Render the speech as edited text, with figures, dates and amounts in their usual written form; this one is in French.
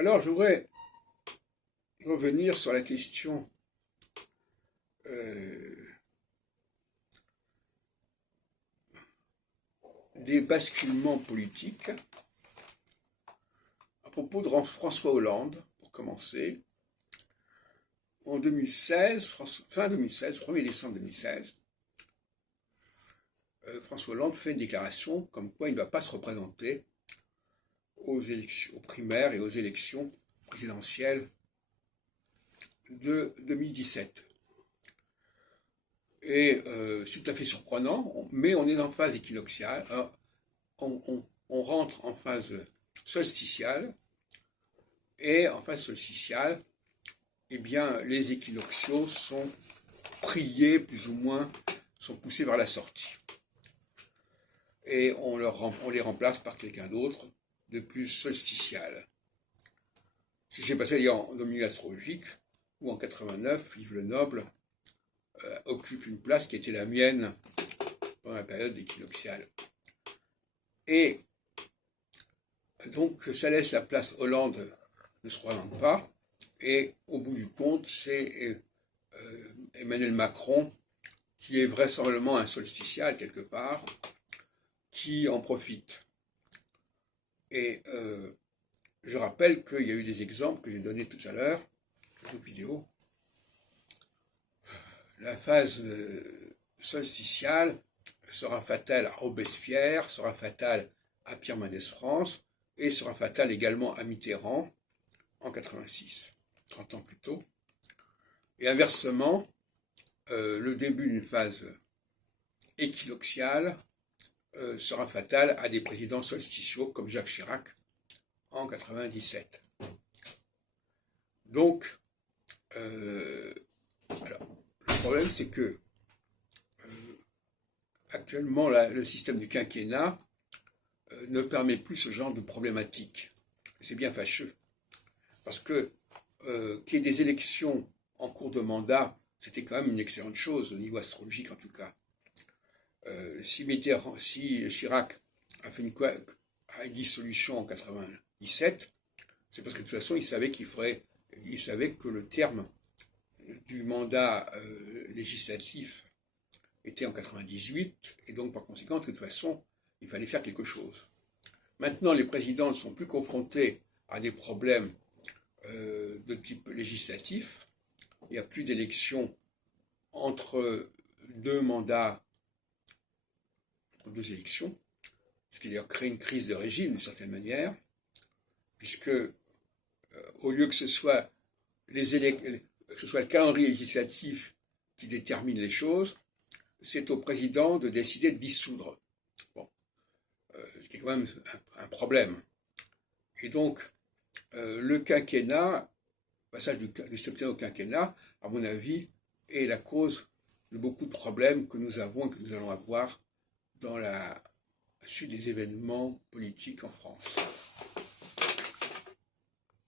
Alors, je voudrais revenir sur la question euh, des basculements politiques à propos de François Hollande, pour commencer. En 2016, fin 2016, 1er décembre 2016, François Hollande fait une déclaration comme quoi il ne va pas se représenter aux élections, aux primaires et aux élections présidentielles de 2017. Et c'est tout à fait surprenant, mais on est en phase équinoxiale, on rentre en phase solsticiale, et en phase solsticiale, eh bien, les équinoxiaux sont priés, plus ou moins, sont poussés vers la sortie. Et on les remplace par quelqu'un d'autre, de plus solsticial. Ce qui s'est passé d'ailleurs dans le milieu astrologique, où en 89, Yves Le Noble occupe une place qui était la mienne pendant la période équinoxiale. Et donc ça laisse la place Hollande ne se présente pas, et au bout du compte, c'est Emmanuel Macron, qui est vraisemblablement un solsticial quelque part, qui en profite. Et je rappelle qu'il y a eu des exemples que j'ai donnés tout à l'heure, dans une vidéo. La phase solsticiale sera fatale à Robespierre, sera fatale à Pierre Mendès France, et sera fatale également à Mitterrand en 86, 30 ans plus tôt. Et inversement, le début d'une phase équinoxiale sera fatal à des présidents solsticiaux comme Jacques Chirac en 97. Donc, alors, le problème c'est que actuellement le système du quinquennat ne permet plus ce genre de problématique. C'est bien fâcheux, parce que qu'il y ait des élections en cours de mandat, c'était quand même une excellente chose, au niveau astrologique en tout cas. Si Chirac a fait une dissolution en 97, c'est parce que de toute façon, il savait que le terme du mandat législatif était en 98, et donc par conséquent, de toute façon, il fallait faire quelque chose. Maintenant, les présidents ne sont plus confrontés à des problèmes de type législatif. Il n'y a plus d'élection entre deux mandats, entre deux élections, ce qui d'ailleurs crée une crise de régime d'une certaine manière, puisque au lieu que ce soit le calendrier législatif qui détermine les choses, c'est au président de décider de dissoudre. Bon, ce qui est quand même un problème. Et donc, le quinquennat, le passage du septennat au quinquennat, à mon avis, est la cause de beaucoup de problèmes que nous avons et que nous allons avoir dans la suite des événements politiques en France.